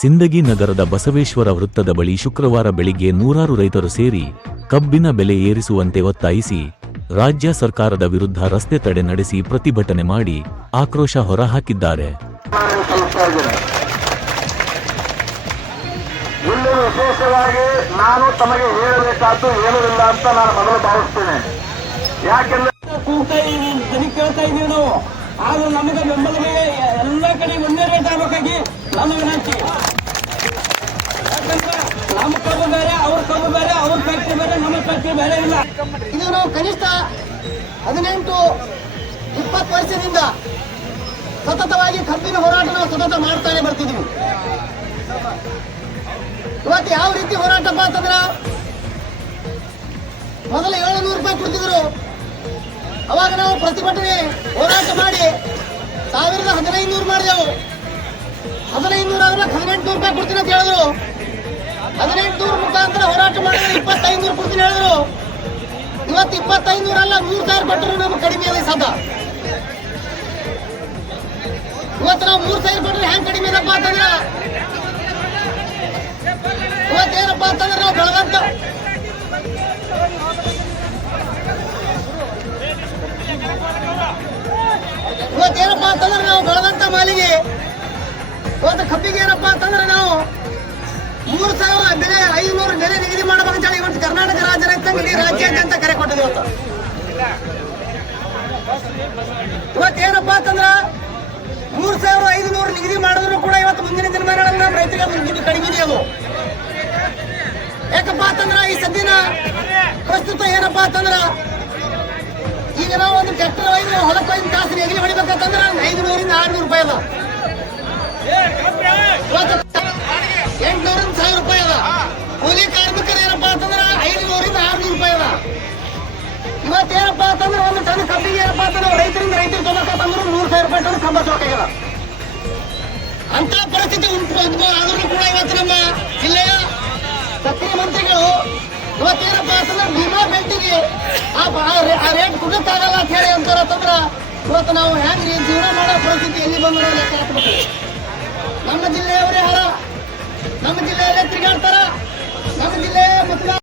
ಸಿಂದಗಿ ನಗರದ ಬಸವೇಶ್ವರ ವೃತ್ತದ ಬಳಿ ಶುಕ್ರವಾರ ಬೆಳಿಗ್ಗೆ ನೂರಾರು ರೈತರು ಸೇರಿ ಕಬ್ಬಿನ ಬೆಲೆ ಏರಿಸುವಂತೆ ಒತ್ತಾಯಿಸಿ ರಾಜ್ಯ ಸರ್ಕಾರದ ವಿರುದ್ಧ ರಸ್ತೆ ತಡೆ ನಡೆಸಿ ಪ್ರತಿಭಟನೆ ಮಾಡಿ ಆಕ್ರೋಶ ಹೊರಹಾಕಿದ್ದಾರೆ. ಇಲ್ಲಿ ವಿಶೇಷವಾಗಿ ನಾನು ತಮಗೆ ಹೇಳಬೇಕಾದ್ದು ಹೇಳುವುದಿಲ್ಲ ಇಲ್ಲ ಅಂತ ನಾನು ಮೊದಲು ಭಾವಿಸ್ತೇನೆ. ಯಾಕೆಂದ್ರೆ ಕೂಗ್ತಾ ಇದೀವಿ ಕೇಳ್ತಾ ಇದೀವಿ ನಾವು. ಆದ್ರೂ ನಮಗೆ ಬೆಂಬಲಿಗೆ ಎಲ್ಲ ಕಡೆ ಒಂದೇ ರೇಟ್ ಆಗ್ಬೇಕಾಗಿ ನನ್ನ ಯಾಕಂದ್ರೆ ನಮ್ಮ ಕಬ್ಬು ಬೇರೆ ಅವ್ರ ಕಬ್ಬು ಬೇರೆ ಅವ್ರ ಫ್ಯಾಕ್ಟ್ರಿ ಬೇರೆ ನಮ್ಮ ಫ್ಯಾಕ್ಟ್ರಿ ಬೇರೆ ಇಲ್ಲ ಇದು ನಾವು ಕನಿಷ್ಠ ಹದಿನೆಂಟು ಇಪ್ಪತ್ತು ವರ್ಷದಿಂದ ಸತತವಾಗಿ ಕಬ್ಬಿನ ಹೋರಾಟ ನಾವು ಸತತ ಮಾಡ್ತಾನೆ ಬರ್ತಿದೀವಿ ಇವತ್ತು ಯಾವ ರೀತಿ ಹೋರಾಟಪ್ಪ ಅಂತಂದ್ರೆ ಮೊದಲು ಏಳುನೂರು ರೂಪಾಯಿ ಕೊಡ್ತಿದ್ರು. ಅವಾಗ ನಾವು ಪ್ರತಿಭಟನೆ ಹೋರಾಟ ಮಾಡಿ ಸಾವಿರದ ಹದಿನೈದು ನೂರು ಮಾಡಿದೆವು. ಹದಿನೈದು ನೂರು ಹದಿನೆಂಟು ನೂರು ರೂಪಾಯಿ ಕೊಡ್ತೀನಿ ಅಂತ ಹೇಳಿದ್ರು. ಹದಿನೆಂಟು ನೂರು ಮುಖಾಂತರ ಹೋರಾಟ ಮಾಡಿದ್ರೆ ಇಪ್ಪತ್ತೈದು ನೂರು ಕೊಡ್ತೀನಿ ಹೇಳಿದ್ರು. ಇವತ್ತು ಇಪ್ಪತ್ತೈದು ನೂರಲ್ಲ ನೂರು ಸಾವಿರ ಕೊಟ್ಟರು ನಮ್ಗೆ ಕಡಿಮೆ ಇದೆ ಸದ ಇವತ್ತು ನಾವು ಮೂರು ಸಾವಿರ ಕೊಟ್ಟರೆ ಹೆಂಗ್ ಕಡಿಮೆ ಇದಪ್ಪ ಅಂತಂದ್ರೆ ಇವತ್ತೇನಪ್ಪ ಮೂರು ಸಾವಿರ ಬೆಲೆ ಐದುನೂರು ಬೆಲೆ ನಿಗದಿ ಮಾಡಬೇಕಂತ ಹೇಳಿ ಇವತ್ತು ಕರ್ನಾಟಕ ರಾಜ್ಯ ರೈತ ಇಡೀ ರಾಜ್ಯಾದ್ಯಂತ ಕರೆ ಕೊಟ್ಟಿದೆ ಇವತ್ತು. ಇವತ್ತೇನಪ್ಪ ಅಂತಂದ್ರ ಮೂರು ಸಾವಿರ ಐದುನೂರು ನಿಗದಿ ಮಾಡಿದ್ರು ಕೂಡ ಇವತ್ತು ಮುಂದಿನ ದಿನಮಾನಗಳಲ್ಲಿ ನಮ್ಮ ರೈತರಿಗೆ ನಿಗದಿ ಕಡಿಮೆ ಅದು. ಯಾಕಪ್ಪ ಅಂತಂದ್ರ ಈ ಸದ್ದಿನ ಪ್ರಸ್ತುತ ಏನಪ್ಪ ಅಂತಂದ್ರ ಈಗ ನಾವು ಒಂದು ಟ್ರ್ಯಾಕ್ಟರ್ ಒಯ್ದು ಹೊಲಕ್ಕೆ ಒಯ್ದು ಕಾಸು ನೆಗಲಿ ಹೊಡಿಬೇಕಂತಂದ್ರ ಐದುನೂರಿಂದ ಆರ್ನೂರು ರೂಪಾಯಿ ಅದ. ಇವತ್ತು ಕಬ್ಬಿಗೆ ರೈತರಿಂದ ರೈತರು ತೊಗೊಳಕಂತಂದ್ರೆ ಮೂರು ಸಾವಿರ ರೂಪಾಯಿ ಟನ್ ಕಂಬ ಚೌಕಾಗ್ಯದ ಅಂತ ಪರಿಸ್ಥಿತಿ ಉಂಟು ಆದ್ರೂ ಕೂಡ ಇವತ್ತು ನಮ್ಮ ಜಿಲ್ಲೆಯ ಸಕ್ರಿಯ ಮಂತ್ರಿಗಳು ಇವತ್ತೇನಪ್ಪ ಅಂತಂದ್ರೆ ಭೀಮಾ ಬೆಲ್ಟಿಗೆ ಆ ರೇಟ್ ಕುಡಕ್ಕಾಗಲ್ಲ ಅಂತ ಹೇಳಿ ಅಂತಾರ ಅಂತಂದ್ರ ಇವತ್ತು ನಾವು ಹೆಂಗ್ ಜೀವನ ಮಾಡೋ ಪರಿಸ್ಥಿತಿ ಎಲ್ಲಿ ಬಂದ್ರೆ ಲೆಕ್ಕ ಹಾಕ್ಬೇಕು ನಮ್ಮ ಜಿಲ್ಲೆಯವರೇ